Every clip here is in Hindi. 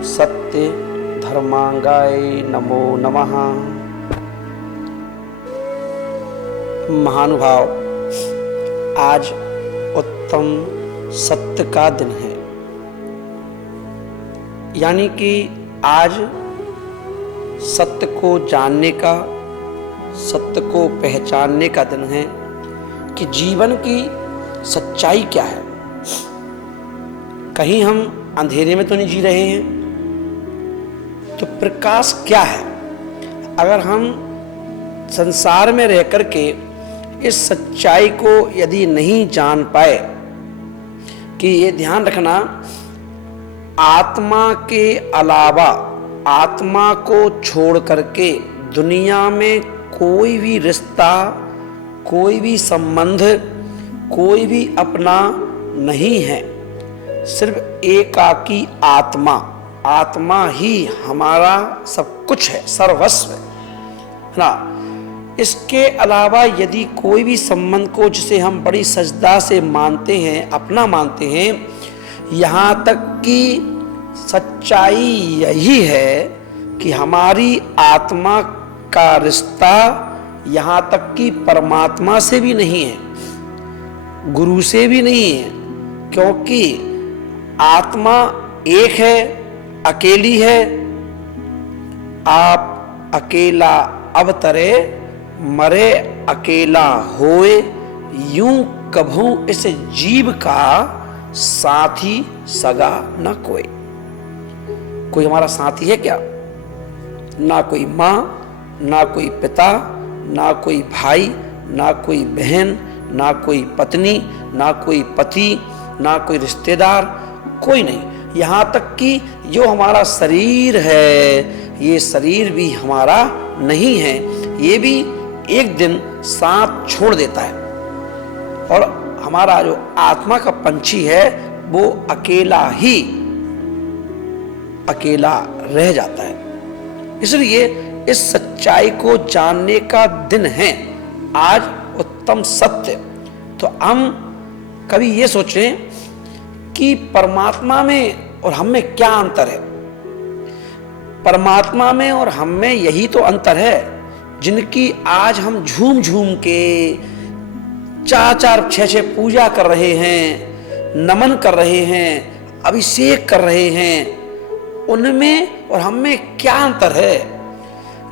सत्य धर्मांगाय नमो नमः। महानुभाव, आज उत्तम सत्य का दिन है, यानी कि आज सत्य को जानने का, सत्य को पहचानने का दिन है कि जीवन की सच्चाई क्या है। कहीं हम अंधेरे में तो नहीं जी रहे हैं, तो प्रकाश क्या है। अगर हम संसार में रह करके इस सच्चाई को यदि नहीं जान पाए, कि ये ध्यान रखना, आत्मा के अलावा, आत्मा को छोड़ करके दुनिया में कोई भी रिश्ता, कोई भी संबंध, कोई भी अपना नहीं है। सिर्फ एकाकी आत्मा, आत्मा ही हमारा सब कुछ है, सर्वस्व है ना। इसके अलावा यदि कोई भी संबंध को, जिसे हम बड़ी सजदा से मानते हैं, अपना मानते हैं, यहाँ तक कि सच्चाई यही है कि हमारी आत्मा का रिश्ता यहाँ तक कि परमात्मा से भी नहीं है, गुरु से भी नहीं है, क्योंकि आत्मा एक है, अकेली है। आप अकेला अवतरे, मरे अकेला होए, यूं कभू इस जीव का साथी सगा न कोई। कोई हमारा साथी है क्या? ना कोई माँ, ना कोई पिता, ना कोई भाई, ना कोई बहन, ना कोई पत्नी, ना कोई पति, ना कोई रिश्तेदार, कोई नहीं। यहाँ तक कि जो हमारा शरीर है, ये शरीर भी हमारा नहीं है, ये भी एक दिन साथ छोड़ देता है। और हमारा जो आत्मा का पंछी है, वो अकेला ही अकेला रह जाता है। इसलिए इस सच्चाई को जानने का दिन है आज उत्तम सत्य। तो हम कभी ये सोचें कि परमात्मा में और हम में क्या अंतर है। परमात्मा में और हम में यही तो अंतर है, जिनकी आज हम झूम झूम के 4-4, 6-6 पूजा कर रहे हैं, नमन कर रहे हैं, अभिषेक कर रहे हैं। उनमें और हम में क्या अंतर है।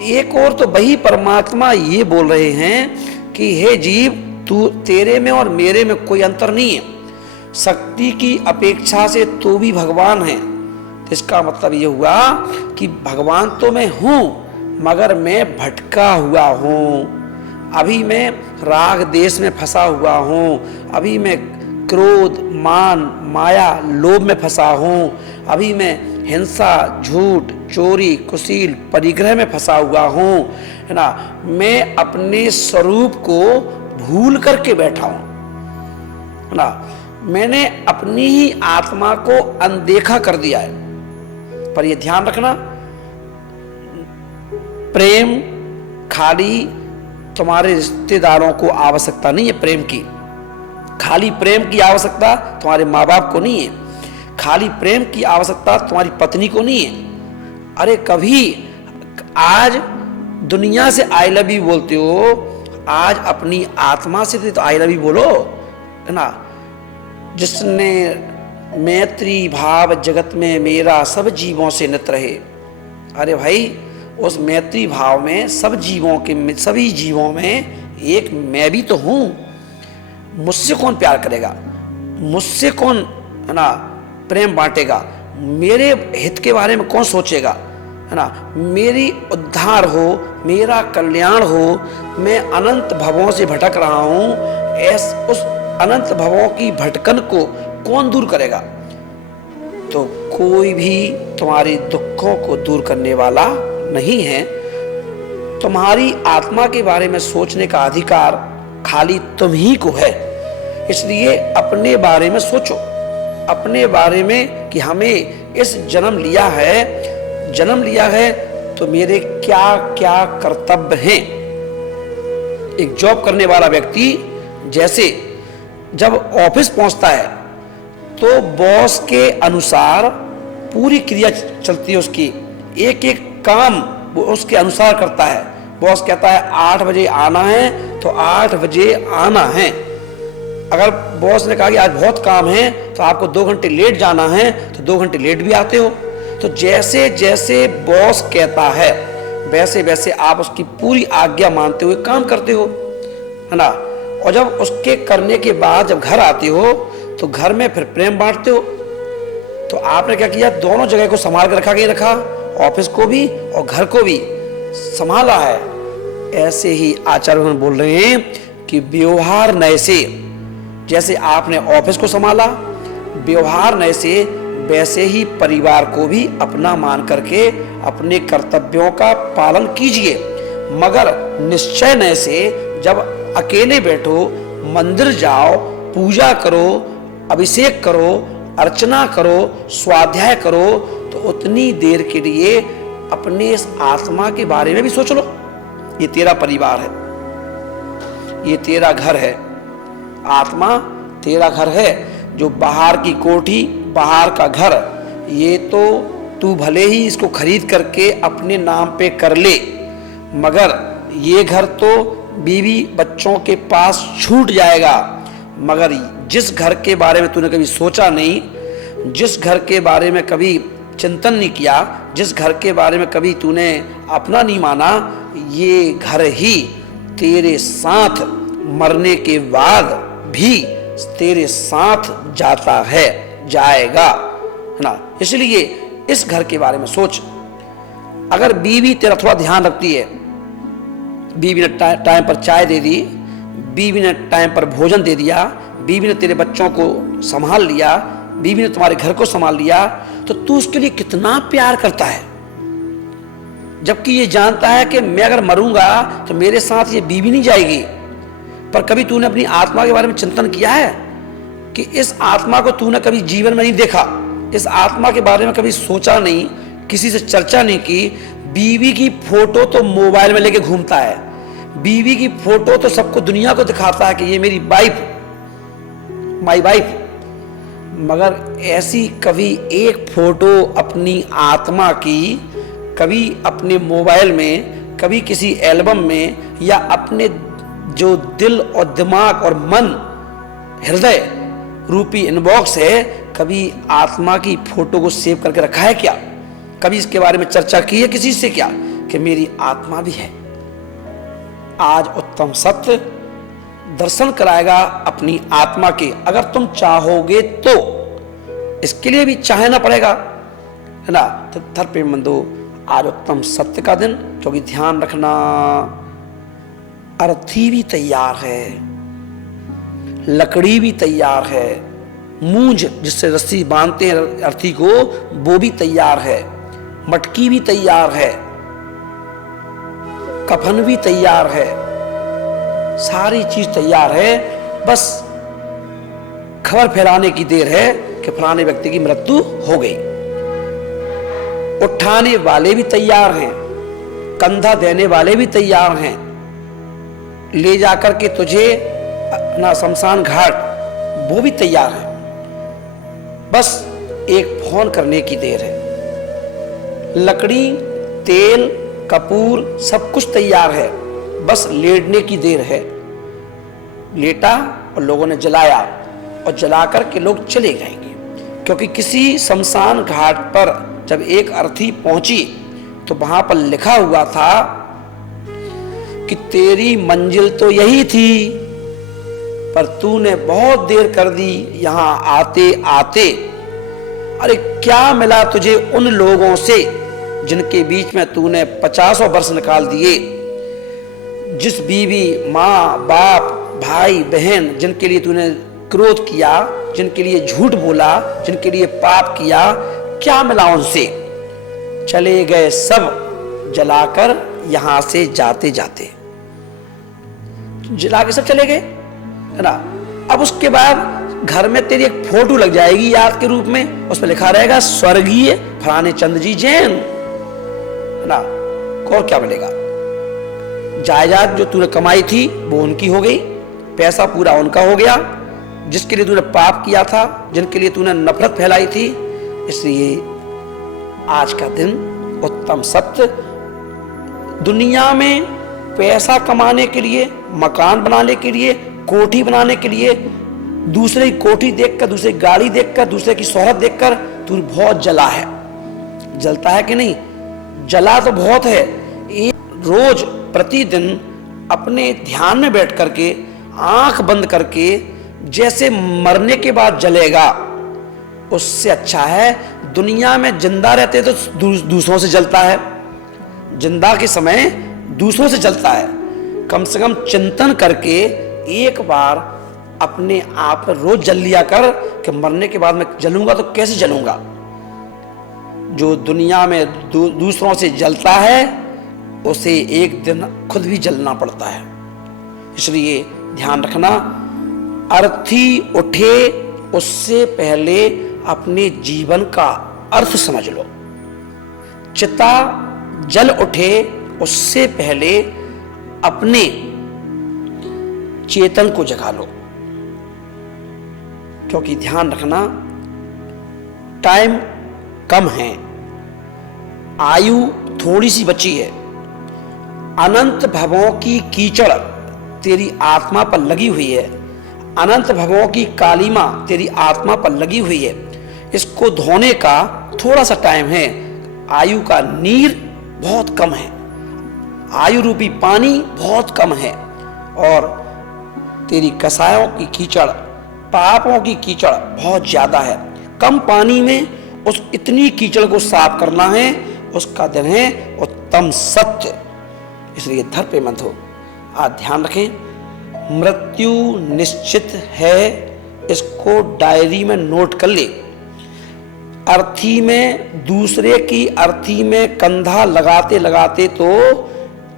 एक और तो वही परमात्मा ये बोल रहे हैं कि हे जीव, तू, तेरे में और मेरे में कोई अंतर नहीं है। शक्ति की अपेक्षा से तो भी भगवान है। इसका मतलब ये हुआ कि भगवान तो मैं हूं, मगर मैं भटका हुआ हूं। अभी मैं राग देश में फंसा हुआ हूं, अभी मैं क्रोध, मान, माया, लोभ में फंसा हूं, अभी मैं हिंसा, झूठ, चोरी, कुशील, परिग्रह में फंसा हुआ हूं, है ना। मैं अपने स्वरूप को भूल करके बैठा हूं, है ना। मैंने अपनी ही आत्मा को अनदेखा कर दिया है। पर यह ध्यान रखना, प्रेम खाली तुम्हारे रिश्तेदारों को आवश्यकता नहीं है। प्रेम की खाली प्रेम की आवश्यकता तुम्हारे माँ बाप को नहीं है। खाली प्रेम की आवश्यकता तुम्हारी पत्नी को नहीं है। अरे कभी आज दुनिया से आई लव यू बोलते हो, आज अपनी आत्मा से तो आई लव यू बोलो, है ना। जिसने मैत्री भाव जगत में मेरा सब जीवों से नित रहे। अरे भाई, उस मैत्री भाव में सब जीवों के, सभी जीवों में एक मैं भी तो हूं। मुझसे कौन प्यार करेगा, मुझसे कौन, है ना, प्रेम बांटेगा, मेरे हित के बारे में कौन सोचेगा, है ना। मेरी उद्धार हो, मेरा कल्याण हो। मैं अनंत भवों से भटक रहा हूं, उस अनंत भवों की भटकन को कौन दूर करेगा। तो कोई भी तुम्हारी दुखों को दूर करने वाला नहीं है। तुम्हारी आत्मा के बारे में सोचने का अधिकार खाली तुम ही को है। इसलिए अपने बारे में सोचो, अपने बारे में कि हमें इस जन्म लिया है तो मेरे क्या क्या कर्तव्य हैं। एक जॉब करने वाला व्यक्ति जैसे जब ऑफिस पहुंचता है तो बॉस के अनुसार पूरी क्रिया चलती है उसकी, एक एक काम वो उसके अनुसार करता है। बॉस कहता है 8 बजे आना है तो 8 बजे आना है। अगर बॉस ने कहा कि आज बहुत काम है तो आपको 2 घंटे लेट जाना है तो 2 घंटे लेट भी आते हो। तो जैसे जैसे बॉस कहता है वैसे वैसे आप उसकी पूरी आज्ञा मानते हुए काम करते हो, है ना। और जब उसके करने के बाद जब घर आते हो तो घर में फिर प्रेम बांटते हो। तो आपने क्या किया, दोनों जगह को संभाल कर रखा कि रखा, ऑफिस को भी और घर को भी संभाला है। ऐसे ही आचार्य बोल रहे हैं कि व्यवहार नए से, जैसे आपने ऑफिस को संभाला, व्यवहार नए से वैसे ही परिवार को भी अपना मान करके अपने कर्तव्यों का पालन कीजिए। मगर निश्चय नए से जब अकेले बैठो, मंदिर जाओ, पूजा करो, अभिषेक करो, अर्चना करो, स्वाध्याय करो, तो उतनी देर के लिए अपने इस आत्मा के बारे में भी सोच लो। ये तेरा परिवार है, ये तेरा घर है, आत्मा तेरा घर है। जो बाहर की कोठी, बाहर का घर, ये तो तू भले ही इसको खरीद करके अपने नाम पे कर ले, मगर ये घर तो बीवी बच्चों के पास छूट जाएगा। मगर जिस घर के बारे में तूने कभी सोचा नहीं, जिस घर के बारे में कभी चिंतन नहीं किया, जिस घर के बारे में कभी तूने अपना नहीं माना, ये घर ही तेरे साथ मरने के बाद भी तेरे साथ जाता है, जाएगा, है ना। इसलिए इस घर के बारे में सोच। अगर बीवी तेरा थोड़ा ध्यान रखती है, बीवी ने टाइम पर चाय दे दी, बीवी ने टाइम पर भोजन दे दिया, बीवी ने तेरे बच्चों को संभाल लिया, बीवी ने तुम्हारे घर को संभाल लिया, तो तू उसके लिए कितना प्यार करता है। जबकि ये जानता है कि मैं अगर मरूंगा तो मेरे साथ ये बीवी नहीं जाएगी। पर कभी तूने अपनी आत्मा के बारे में चिंतन किया है कि इस आत्मा को तूने कभी जीवन में नहीं देखा, इस आत्मा के बारे में कभी सोचा नहीं, किसी से चर्चा नहीं की। बीवी की फोटो तो मोबाइल में लेके घूमता है, बीवी की फोटो तो सबको दुनिया को दिखाता है कि ये मेरी वाइफ, माई वाइफ, मगर ऐसी कभी एक फोटो अपनी आत्मा की कभी अपने मोबाइल में, कभी किसी एल्बम में, या अपने जो दिल और दिमाग और मन, हृदय रूपी इनबॉक्स है, कभी आत्मा की फोटो को सेव करके रखा है क्या? कभी इसके बारे में चर्चा की है किसी से क्या कि मेरी आत्मा भी है? आज उत्तम सत्य दर्शन कराएगा अपनी आत्मा के, अगर तुम चाहोगे तो। इसके लिए भी चाहना पड़ेगा, है ना। तो धर प्रेम बंधु, आज उत्तम सत्य का दिन, क्योंकि ध्यान रखना अर्थी भी तैयार है, लकड़ी भी तैयार है, मूंज जिससे रस्सी बांधते हैं अर्थी को वो भी तैयार है, मटकी भी तैयार है, कफन भी तैयार है, सारी चीज तैयार है। बस खबर फैलाने की देर है कि फलाने व्यक्ति की मृत्यु हो गई। उठाने वाले भी तैयार हैं, कंधा देने वाले भी तैयार हैं, ले जाकर के तुझे अपना शमशान घाट वो भी तैयार है। बस एक फोन करने की देर है। लकड़ी, तेल, कपूर सब कुछ तैयार है, बस लेटने की देर है। लेटा और लोगों ने जलाया, और जलाकर के लोग चले जाएंगे। क्योंकि किसी शमशान घाट पर जब एक अर्थी पहुंची तो वहां पर लिखा हुआ था कि तेरी मंजिल तो यही थी, पर तूने बहुत देर कर दी यहां आते आते। अरे क्या मिला तुझे उन लोगों से जिनके बीच में तूने 50 वर्ष निकाल दिए? जिस बीवी, माँ, बाप, भाई, बहन जिनके लिए तूने क्रोध किया, जिनके लिए झूठ बोला, जिनके लिए पाप किया, क्या मिला उनसे? चले गए सब जलाकर यहां से जाते जाते, जला के सब चले गए, है ना। अब उसके बाद घर में तेरी एक फोटो लग जाएगी याद के रूप में, उसमें लिखा रहेगा स्वर्गीय फलाने चंद जी जैन, है ना। और क्या मिलेगा? जायदाद जो तूने कमाई थी वो उनकी हो गई, पैसा पूरा उनका हो गया, जिसके लिए तूने पाप किया था, जिनके लिए तूने नफरत फैलाई थी। इसलिए आज का दिन उत्तम सत्य। दुनिया में पैसा कमाने के लिए, मकान बनाने के लिए, कोठी बनाने के लिए, दूसरे की कोठी देखकर, दूसरे की गाड़ी देखकर, दूसरे की शोहरत देखकर तू बहुत जला है। जलता है कि नहीं? जला तो बहुत है। एक रोज प्रतिदिन अपने ध्यान में बैठ करके आंख बंद करके जैसे मरने के बाद जलेगा, उससे अच्छा है दुनिया में जिंदा रहते तो दूसरों से जलता है, जिंदा के समय दूसरों से जलता है। कम से कम चिंतन करके एक बार अपने आप पर रोज जल लिया कर कि मरने के बाद मैं जलूंगा तो कैसे जलूंगा। जो दुनिया में दूसरों से जलता है उसे एक दिन खुद भी जलना पड़ता है। इसलिए ध्यान रखना, अर्थी उठे उससे पहले अपने जीवन का अर्थ समझ लो। चिता जल उठे उससे पहले अपने चेतन को जगा लो। क्योंकि ध्यान रखना, टाइम कम है, आयु थोड़ी सी बची है। अनंत भवों की कीचड़ तेरी आत्मा पर लगी हुई है, अनंत भवों की कालीमा तेरी आत्मा पर लगी हुई है। इसको धोने का थोड़ा सा टाइम है। आयु का नीर बहुत कम है, आयु रूपी पानी बहुत कम है, और तेरी कसायों की कीचड़, पापों की कीचड़ बहुत ज्यादा है। कम पानी में उस इतनी कीचड़ को साफ करना है, उसका दिन है उत्तम सत्य। इसलिए धर पे मत हो। आज ध्यान रखें, मृत्यु निश्चित है, इसको डायरी में नोट कर ले। अर्थी में, दूसरे की अर्थी में कंधा लगाते लगाते तो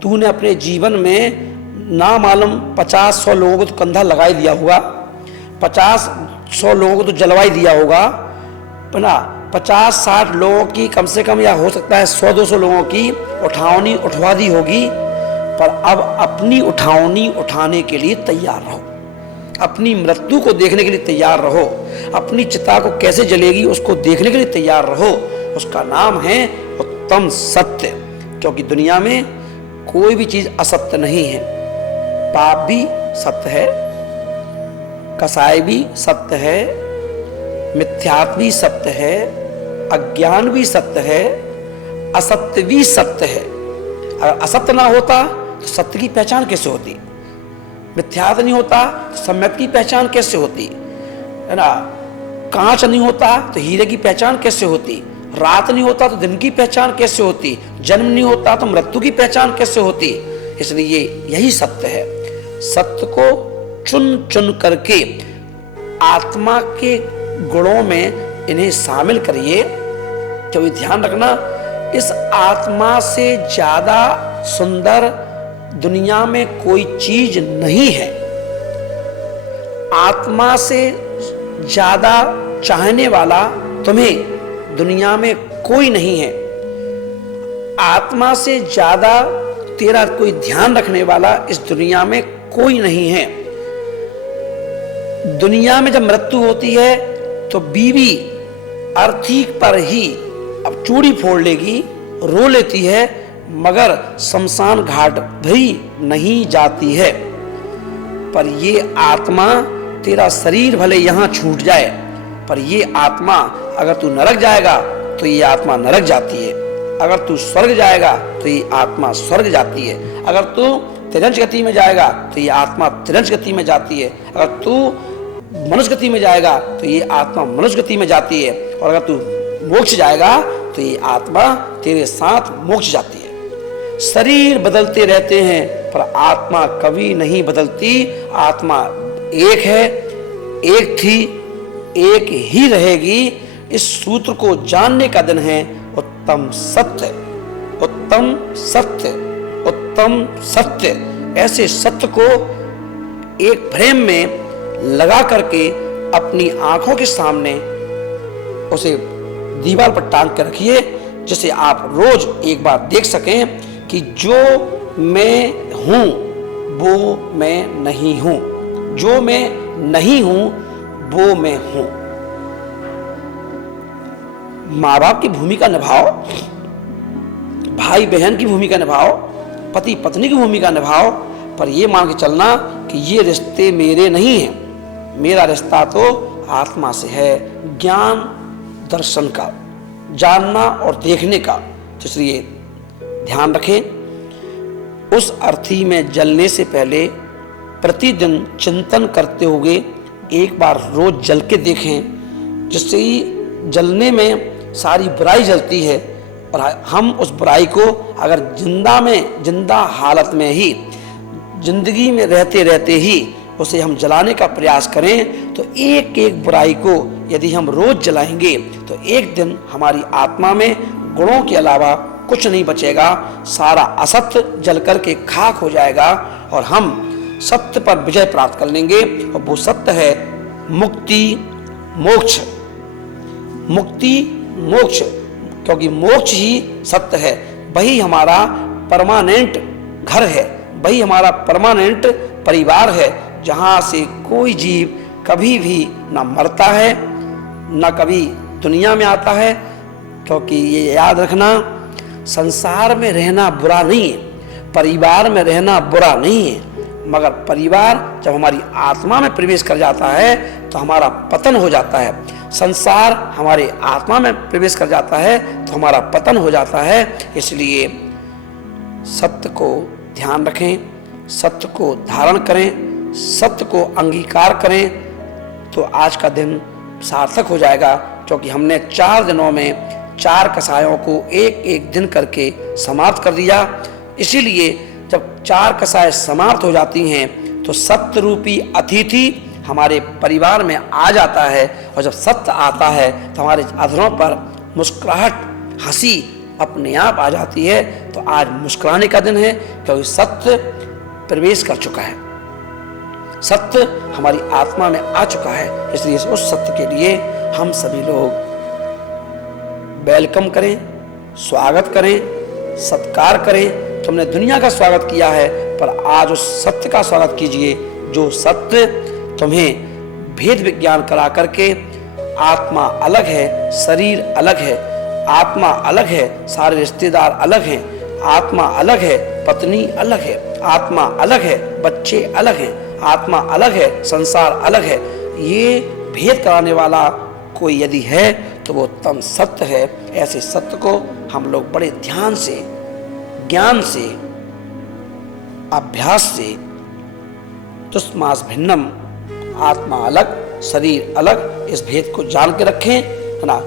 तूने अपने जीवन में ना मालूम 50-100 लोगों को तो कंधा लगा ही दिया होगा, 50-100 लोगों को तो जलवाई दिया होगा ना, 50-60 लोगों की कम से कम, या हो सकता है 100-200 लोगों की उठावनी उठवा दी होगी। पर अब अपनी उठावनी उठाने के लिए तैयार रहो, अपनी मृत्यु को देखने के लिए तैयार रहो, अपनी चिता को कैसे जलेगी उसको देखने के लिए तैयार रहो। उसका नाम है उत्तम सत्य। क्योंकि दुनिया में कोई भी चीज असत्य नहीं है। पाप भी सत्य है, कसाई भी सत्य है, मिथ्यात्व भी सत्य है, अज्ञान भी सत्य है, असत्य भी सत्य है। अगर असत्य ना होता तो सत्य की पहचान कैसे होती? मिथ्यात्व नहीं होता तो सम्यक की पहचान कैसे होती? है ना? कांच नहीं होता तो हीरे की पहचान कैसे होती? रात नहीं होता तो दिन की पहचान कैसे होती? जन्म नहीं होता तो मृत्यु की पहचान कैसे होती? इसलिए यही सत्य है। सत्य को चुन चुन करके आत्मा के गुणों में इन्हें शामिल करिए। क्योंकि ध्यान रखना, इस आत्मा से ज्यादा सुंदर दुनिया में कोई चीज नहीं है। आत्मा से ज्यादा चाहने वाला तुम्हें दुनिया में कोई नहीं है। आत्मा से ज्यादा तेरा कोई ध्यान रखने वाला इस दुनिया में कोई नहीं है। दुनिया में जब मृत्यु होती है तो बीवी अर्थी पर ही अब चूड़ी फोड़ लेगी, रो लेती है, मगर शमशान घाट भी नहीं जाती है। पर ये आत्मा, तेरा शरीर भले यहां छूट जाए, पर ये आत्मा, अगर तू नरक जाएगा तो ये आत्मा नरक जाती है, अगर तू स्वर्ग जाएगा तो ये आत्मा स्वर्ग जाती है, अगर तू तिरंज गति में जाएगा तो ये आत्मा तिरंज गति में जाती है, अगर तू मनुष्य गति में जाएगा तो ये आत्मा मनुष्य गति में जाती है, और अगर तू मोक्ष जाएगा तो ये आत्मा तेरे साथ मोक्ष जाती है। शरीर बदलते रहते हैं पर आत्मा कभी नहीं बदलती। आत्मा एक है, एक थी, एक ही रहेगी। इस सूत्र को जानने का दिन है उत्तम सत्य, उत्तम सत्य, उत्तम सत्य। ऐसे सत्य को एक फ्रेम में लगा करके अपनी आंखों के सामने उसे दीवार पर टांग कर रखिए, जिसे आप रोज एक बार देख सकें कि जो मैं हूं वो मैं नहीं हूं, जो मैं नहीं हूं वो मैं हूं। माँ बाप की भूमिका निभाओ, भाई बहन की भूमिका निभाओ, पति पत्नी की भूमिका निभाओ, पर ये मान के चलना कि ये रिश्ते मेरे नहीं हैं, मेरा रिश्ता तो आत्मा से है, ज्ञान दर्शन का, जानना और देखने का। तो इसलिए ध्यान रखें, उस अर्थी में जलने से पहले प्रतिदिन चिंतन करते हुए एक बार रोज जल के देखें, जिससे ही जलने में सारी बुराई जलती है और हम उस बुराई को अगर जिंदा हालत में ही, जिंदगी में रहते रहते ही उसे हम जलाने का प्रयास करें तो एक एक बुराई को यदि हम रोज जलाएंगे तो एक दिन हमारी आत्मा में गुणों के अलावा कुछ नहीं बचेगा, सारा असत्य जल करके खाक हो जाएगा और हम सत्य पर विजय प्राप्त कर लेंगे। और वो सत्य है मुक्ति मोक्ष, मुक्ति मोक्ष, क्योंकि मोक्ष ही सत्य है, वही हमारा परमानेंट घर है, वही हमारा परमानेंट परिवार है, जहाँ से कोई जीव कभी भी ना मरता है ना कभी दुनिया में आता है। क्योंकि ये याद रखना, संसार में रहना बुरा नहीं है, परिवार में रहना बुरा नहीं है, मगर परिवार जब हमारी आत्मा में प्रवेश कर जाता है तो हमारा पतन हो जाता है। संसार हमारे आत्मा में प्रवेश कर जाता है तो हमारा पतन हो जाता है। इसलिए सत्य को ध्यान रखें, सत्य को धारण करें, सत्य को अंगीकार करें, तो आज का दिन सार्थक हो जाएगा। क्योंकि हमने 4 दिनों में 4 कसायों को एक एक दिन करके समाप्त कर दिया। इसीलिए जब 4 कसाय समाप्त हो जाती हैं तो सत्य रूपी अतिथि हमारे परिवार में आ जाता है, और जब सत्य आता है तो हमारे अधरों पर मुस्कुराहट, हंसी अपने आप आ जाती है। तो आज मुस्कुराने का दिन है, क्योंकि सत्य प्रवेश कर चुका है, सत्य हमारी आत्मा में आ चुका है। इसलिए उस सत्य के लिए हम सभी लोग वेलकम करें, स्वागत करें, सत्कार करें। तुमने दुनिया का स्वागत किया है, पर आज उस सत्य का स्वागत कीजिए, जो सत्य तुम्हें भेद विज्ञान करा करके आत्मा अलग है, शरीर अलग है, आत्मा अलग है, सारे रिश्तेदार अलग हैं, आत्मा अलग है, पत्नी अलग है, आत्मा अलग है, बच्चे अलग हैं, आत्मा अलग है, संसार अलग है। ये भेद कराने वाला कोई यदि है तो वो उत्तम सत्य है। ऐसे सत्य को हम लोग बड़े ध्यान से, ज्ञान से, अभ्यास से, तुष्मास भिन्नम, आत्मा अलग शरीर अलग, इस भेद को जान के रखें, है ना।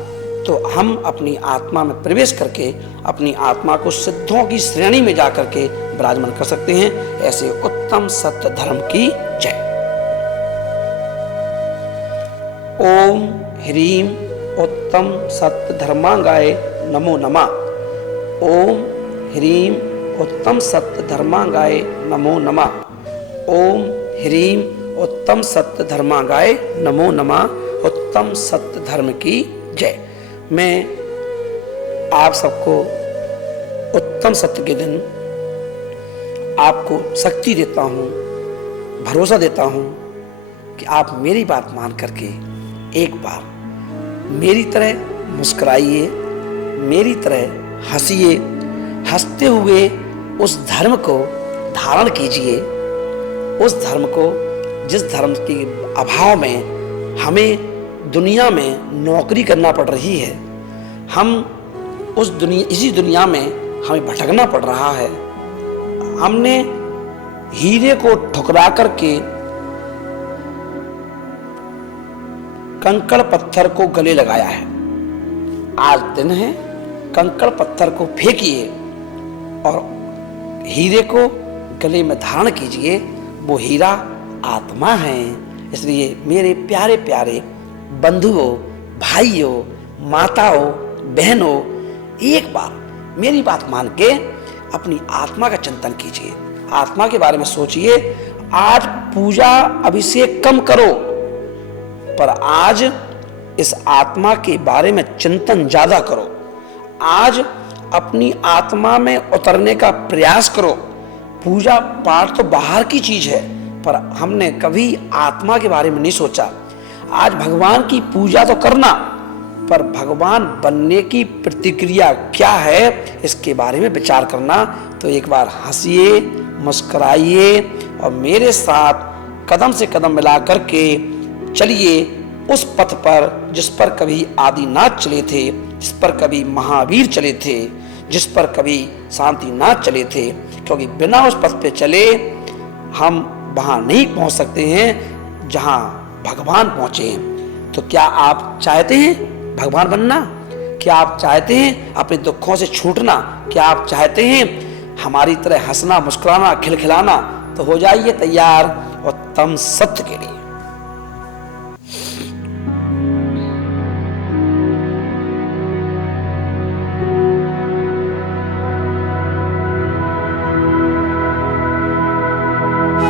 तो हम अपनी आत्मा में प्रवेश करके अपनी आत्मा को सिद्धों की श्रेणी में जाकर के विराजमान कर सकते हैं। ऐसे उत्तम सत्य धर्म की जय। ओम ह्रीम उत्तम सत्य धर्मांगाय नमो नमः। ओम ह्रीम उत्तम सत्य धर्मांगाय नमो नमः। ओम ह्रीम उत्तम सत्य धर्मांगाय नमो नमः। उत्तम सत्य धर्म की जय। मैं आप सबको उत्तम सत्य के दिन आपको शक्ति देता हूँ, भरोसा देता हूँ कि आप मेरी बात मान करके एक बार मेरी तरह मुस्कुराइए, मेरी तरह हंसिए, हंसते हुए उस धर्म को धारण कीजिए, उस धर्म को जिस धर्म के अभाव में हमें दुनिया में नौकरी करना पड़ रही है, हम इसी दुनिया में हमें भटकना पड़ रहा है। हमने हीरे को ठुकरा करके कंकड़ पत्थर को गले लगाया है। आज दिन है, कंकड़ पत्थर को फेंकिए और हीरे को गले में धारण कीजिए। वो हीरा आत्मा है। इसलिए मेरे प्यारे प्यारे बंधुओं, भाइयों, माताओं, बहनों, एक बार मेरी बात मान के अपनी आत्मा का चिंतन कीजिए, आत्मा के बारे में सोचिए। आज पूजा अभिषेक कम करो, पर आज इस आत्मा के बारे में चिंतन ज्यादा करो। आज अपनी आत्मा में उतरने का प्रयास करो। पूजा पाठ तो बाहर की चीज है, पर हमने कभी आत्मा के बारे में नहीं सोचा। आज भगवान की पूजा तो करना, पर भगवान बनने की प्रतिक्रिया क्या है, इसके बारे में विचार करना। तो एक बार हंसिए, मुस्कुराइए और मेरे साथ कदम से कदम मिला करके चलिए उस पथ पर जिस पर कभी आदिनाथ चले थे, जिस पर कभी महावीर चले थे, जिस पर कभी शांतिनाथ चले थे। क्योंकि बिना उस पथ पे चले हम वहाँ नहीं पहुँच सकते हैं जहाँ भगवान पहुँचे हैं। तो क्या आप चाहते हैं भगवान बनना? क्या आप चाहते हैं अपने दुखों से छूटना? क्या आप चाहते हैं हमारी तरह हंसना, मुस्कुराना, खिलखिलाना? तो हो जाइए तैयार उत्तम सत्य के लिए।